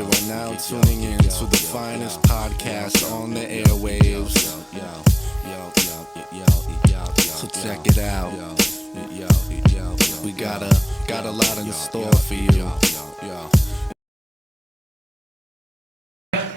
You are now tuning in to the finest podcast on the airwaves. So check it out. We got a lot in store for you.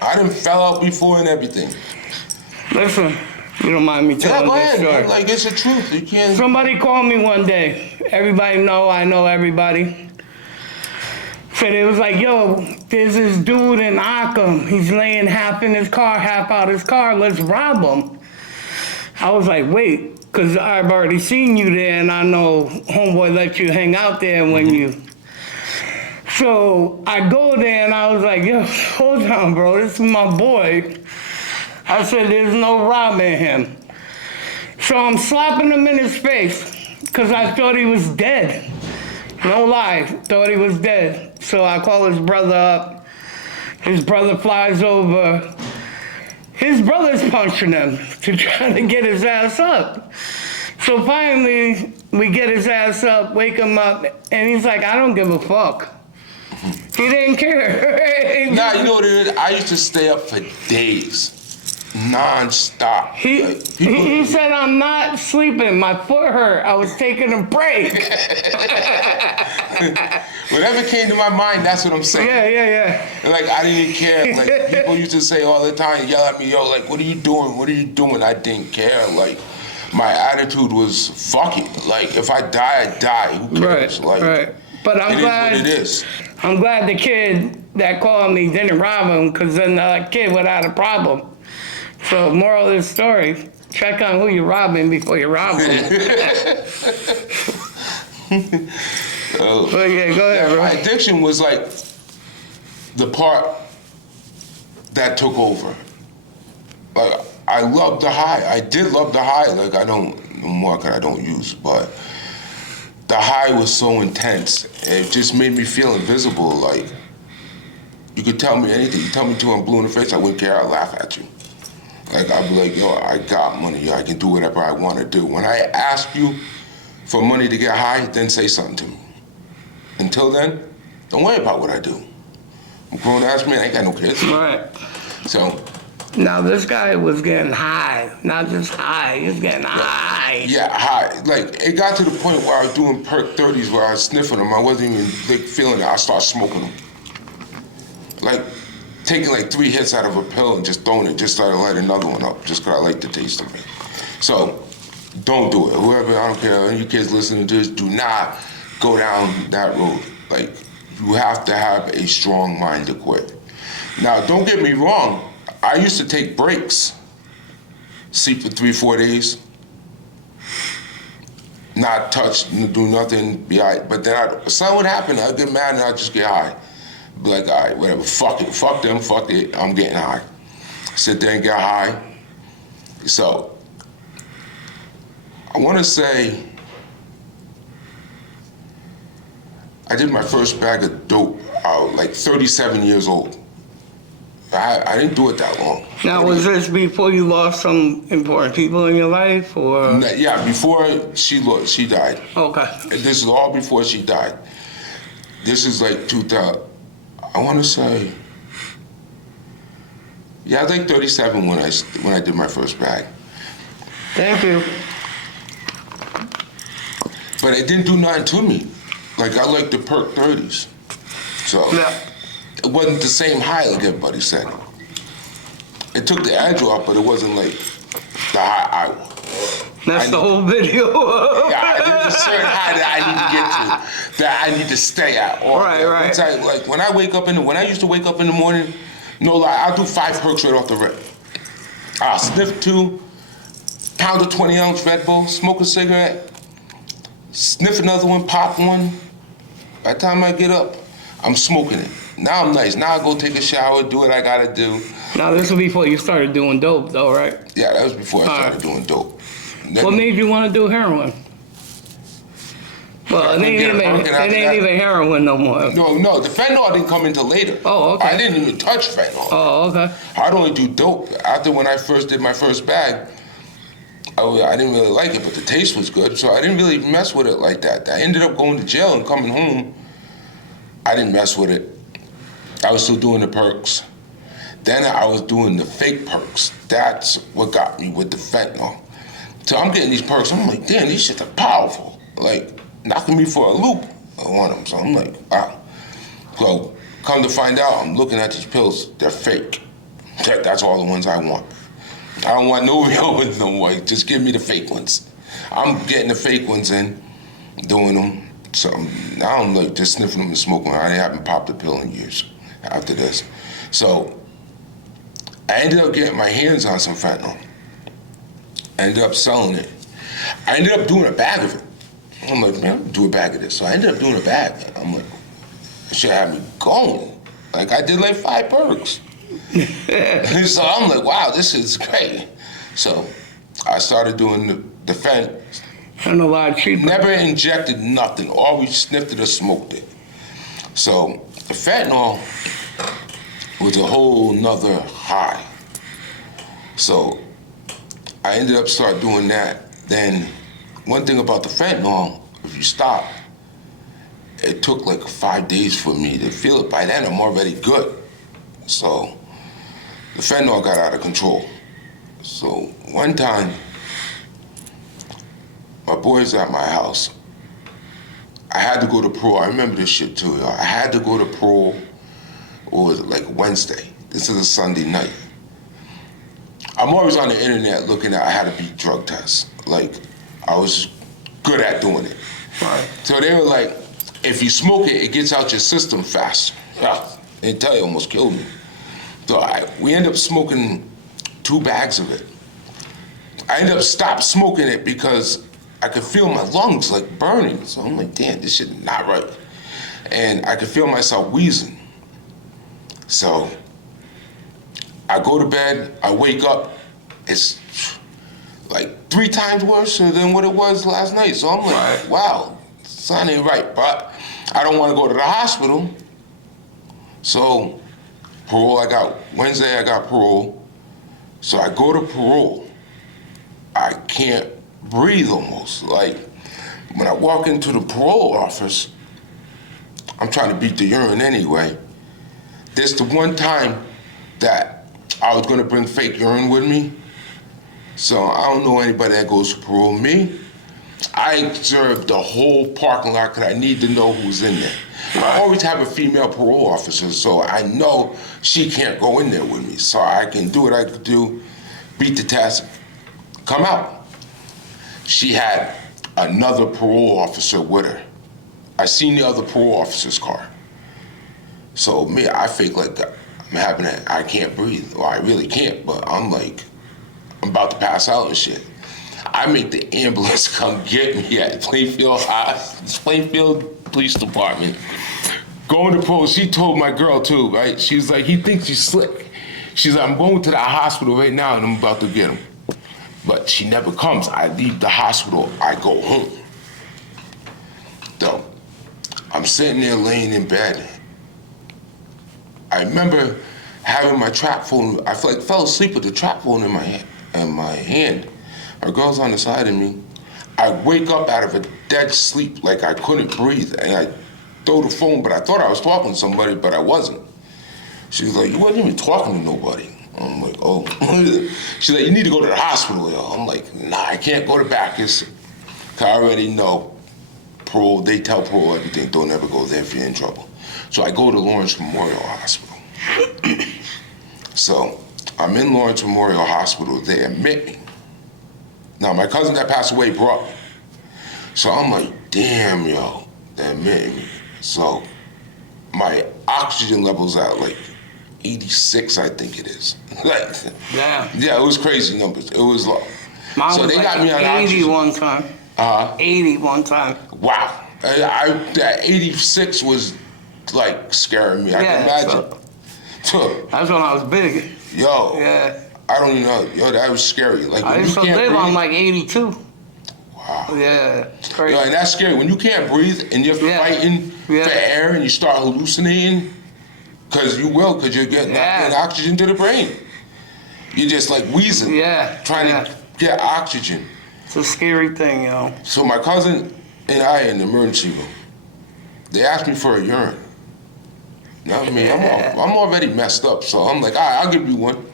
I done fell out before and everything. Listen, you don't mind me telling go this ahead, story. man. Like, it's the truth. You can't. Somebody called me one day. Everybody know I know everybody. Said it was like, yo, there's this dude in Occam. He's laying half in his car, half out his car. Let's rob him. I was like, wait, because I've already seen you there, and I know homeboy let you hang out there when you. So I go there, and I was like, yo, hold on, bro. This is my boy. I said, there's no robbing him. So I'm slapping him in his face because I thought he was dead. No lie, thought he was dead. So I call his brother up. His brother flies over. His brother's punching him to try to get his ass up. So finally, we get his ass up, wake him up, and he's like, I don't give a fuck. He didn't care. Nah, you know what it is? I used to stay up for days. Non-stop. He said, I'm not sleeping. My foot hurt. I was taking a break. Whatever came to my mind, that's what I'm saying. Yeah. Like, I didn't care. Like, people used to say all the time, yell at me, yo, like, what are you doing? What are you doing? I didn't care. Like, my attitude was, fuck it. Like, if I die, I die. Who cares? Right. But I'm glad. It is what it is. I'm glad the kid that called me didn't rob him, because then the kid would have had a problem. So, moral of this story, check on who you're robbing before you rob them. But yeah, go ahead, bro. My addiction was like the part that took over. Like, I loved the high. I did love the high. Like, I don't, no more because I don't use, but the high was so intense. It just made me feel invisible. Like, you could tell me anything. You tell me to, I'm blue in the face, I wouldn't care. I'd laugh at you. Like, I'd be like, yo, I got money. Yo, I can do whatever I want to do. When I ask you for money to get high, then say something to me. Until then, don't worry about what I do. I'm a grown-ass man. I ain't got no kids. Right. So. Now, this guy was getting high. Not just high. He was getting high. Yeah, high. Like, it got to the point where I was doing perk 30s where I was sniffing them. I wasn't even feeling it. I started smoking them. Like, taking like 3 hits out of a pill and just throwing it, just started lighting another one up, just because I like the taste of it. So, don't do it. Whoever, I don't care, any kids listening to this, do not go down that road. Like, you have to have a strong mind to quit. Now, don't get me wrong, I used to take breaks, sleep for 3-4 days, not touch, do nothing, be all right. But then something would happen, I'd get mad and I'd just get high. Be like, all right, whatever, fuck it, fuck them, fuck it, I'm getting high. Sit there and get high. So, I want to say, I did my first bag of dope, like 37 years old. I didn't do it that long. Now, was this before you lost some important people in your life, or? Yeah, before she died. Okay. This is all before she died. This is like 2000. I want to say, yeah, I was like 37 when I did my first bag. Thank you. But it didn't do nothing to me. Like, I like the perk 30s. So, Yeah. It wasn't the same high like everybody said. It took the edge off, but it wasn't like the high I want. That's the whole video. Yeah, there's a certain high that I need to get to, that I need to stay at. Right. Like, when I used to wake up in the morning, no lie, I'll do 5 perks right off the rip. I'll sniff 2, pound a 20-ounce Red Bull, smoke a cigarette, sniff another one, pop one. By the time I get up, I'm smoking it. Now I'm nice. Now I go take a shower, do what I gotta do. Now, this was before you started doing dope, though, right? Yeah, that was before I started doing dope. What made you want to do heroin? Well, it ain't even heroin no more. No, the fentanyl didn't come until later. Oh, okay. I didn't even touch fentanyl. Oh, okay. I'd only do dope. After when I first did my first bag, I didn't really like it, but the taste was good, so I didn't really mess with it like that. I ended up going to jail and coming home. I didn't mess with it. I was still doing the perks. Then I was doing the fake perks. That's what got me with the fentanyl. So I'm getting these perks. I'm like, damn, these shit are powerful. Like, knocking me for a loop on them. So I'm like, wow. So come to find out, I'm looking at these pills. They're fake. That's all the ones I want. I don't want no real ones no more. Just give me the fake ones. I'm getting the fake ones in, doing them. So now I'm like just sniffing them and smoking them. I haven't popped a pill in years after this. So I ended up getting my hands on some fentanyl. I ended up selling it. I ended up doing a bag of it. I'm like, man, I'm do a bag of this. So I ended up doing a bag. I'm like, it should have me going. Like I did like 5 perks. So I'm like, wow, this is great. So I started doing the fent. And a lot cheaper. Never injected nothing. Always sniffed it or smoked it. So the fentanyl was a whole nother high. So I ended up start doing that. Then one thing about the fentanyl, if you stop, it took like 5 days for me to feel it. By then I'm already good. So the fentanyl got out of control. So one time, my boys at my house, I had to go to parole. I remember this shit too, y'all. I had to go to parole, or was it like Wednesday? This is a Sunday night. I'm always on the internet looking at how to beat drug tests. Like, I was good at doing it. Right. So they were like, if you smoke it, it gets out your system faster. Yeah, they tell you, almost killed me. So we ended up smoking 2 bags of it. I ended up stopped smoking it because I could feel my lungs like burning. So I'm like, damn, this shit is not right. And I could feel myself wheezing. So I go to bed, I wake up, it's like 3 times worse than what it was last night. So I'm like, wow, something ain't right. But I don't want to go to the hospital. So parole, Wednesday I got parole. So I go to parole. I can't breathe almost. Like, when I walk into the parole office, I'm trying to beat the urine anyway. This the one time that I was gonna bring fake urine with me. So I don't know anybody that goes to parole. Me, I observed the whole parking lot because I need to know who's in there. I always have a female parole officer, so I know she can't go in there with me. So I can do what I could do, beat the test, come out. She had another parole officer with her. I seen the other parole officer's car. So me, I fake like I can't breathe. Well, I really can't, but I'm like, I'm about to pass out and shit. I make the ambulance come get me at Plainfield Police Department. Going to parole, she told my girl too, right? She was like, he thinks he's slick. She's like, I'm going to the hospital right now and I'm about to get him. But she never comes. I leave the hospital, I go home. So I'm sitting there laying in bed. I remember having my trap phone. I fell asleep with the trap phone in my hand. Her girl's on the side of me. I wake up out of a dead sleep, like I couldn't breathe, and I throw the phone, but I thought I was talking to somebody, but I wasn't. She was like, you wasn't even talking to nobody. I'm like, oh. She's like, you need to go to the hospital, yo. I'm like, nah, I can't go to Bacchus. I already know parole, they tell parole everything, don't ever go there if you're in trouble. So I go to Lawrence Memorial Hospital. So I'm in Lawrence Memorial Hospital, they admit me. Now my cousin that passed away brought me. So I'm like, damn, yo, they admitted me. So my oxygen level's at like 86, I think it is. Like, yeah, it was crazy numbers. It was low. Mine so was they like got me on 80 oxygen. one time. 80 one time. Wow. That 86 was like scaring me. I can imagine. So, that's when I was big. Yo. Yeah. I don't even know. Yo, that was scary. Like, I when used you to can't live breathe. on like 82. Wow. Yeah, it's crazy. Yo, and that's scary. When you can't breathe and you're fighting for air and you start hallucinating, because you're getting oxygen to the brain. You're just like wheezing. Trying to get oxygen. It's a scary thing, yo. So my cousin and I in the emergency room, they asked me for a urine. You know what I mean? I'm already messed up, so I'm like, all right, I'll give you one.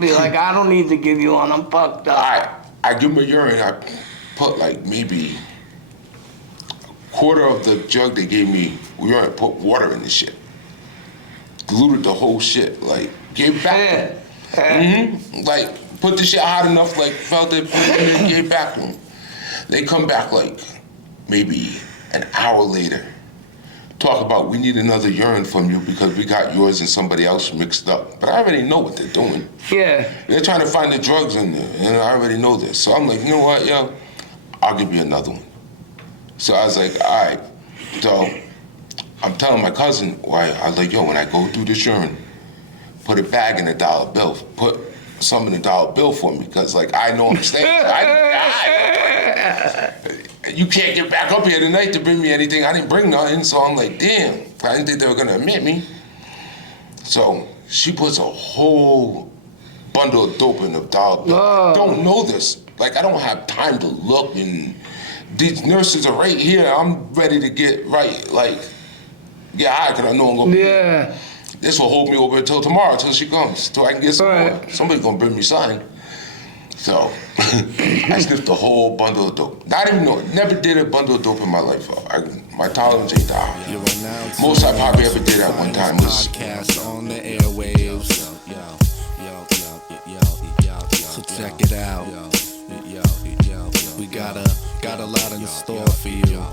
Be like, I don't need to give you one. I'm fucked up. I give him a urine. I put like maybe a quarter of the jug they gave me urine, put water in the shit. Diluted the whole shit, like, gave back to him. Like, put the shit hot enough, like, felt it, put it in, gave back to him. They come back like maybe an hour later. Talk about, we need another urine from you because we got yours and somebody else mixed up. But I already know what they're doing. Yeah. They're trying to find the drugs in there, and I already know this. So I'm like, you know what, yo? I'll give you another one. So I was like, all right. So I'm telling my cousin, why? I was like, yo, when I go through this urine, put a bag in a dollar bill. Put some in a dollar bill for me, because like I know I'm staying. You can't get back up here tonight to bring me anything. I didn't bring nothing, so I'm like, damn. I didn't think they were gonna admit me. So she puts a whole bundle of dope in the dollar bill. I don't know this. Like, I don't have time to look, and these nurses are right here. I'm ready to get right, like, yeah, I because I know I'm gonna be. Yeah. This will hold me over until tomorrow, until she comes, till I can get some more. Somebody's gonna bring me something. So I sniffed the whole bundle of dope. Never did a bundle of dope in my life. My tolerance ain't that high. Most I probably ever did at one time was podcast on the airwaves. So check it out. We got a lot in store for you.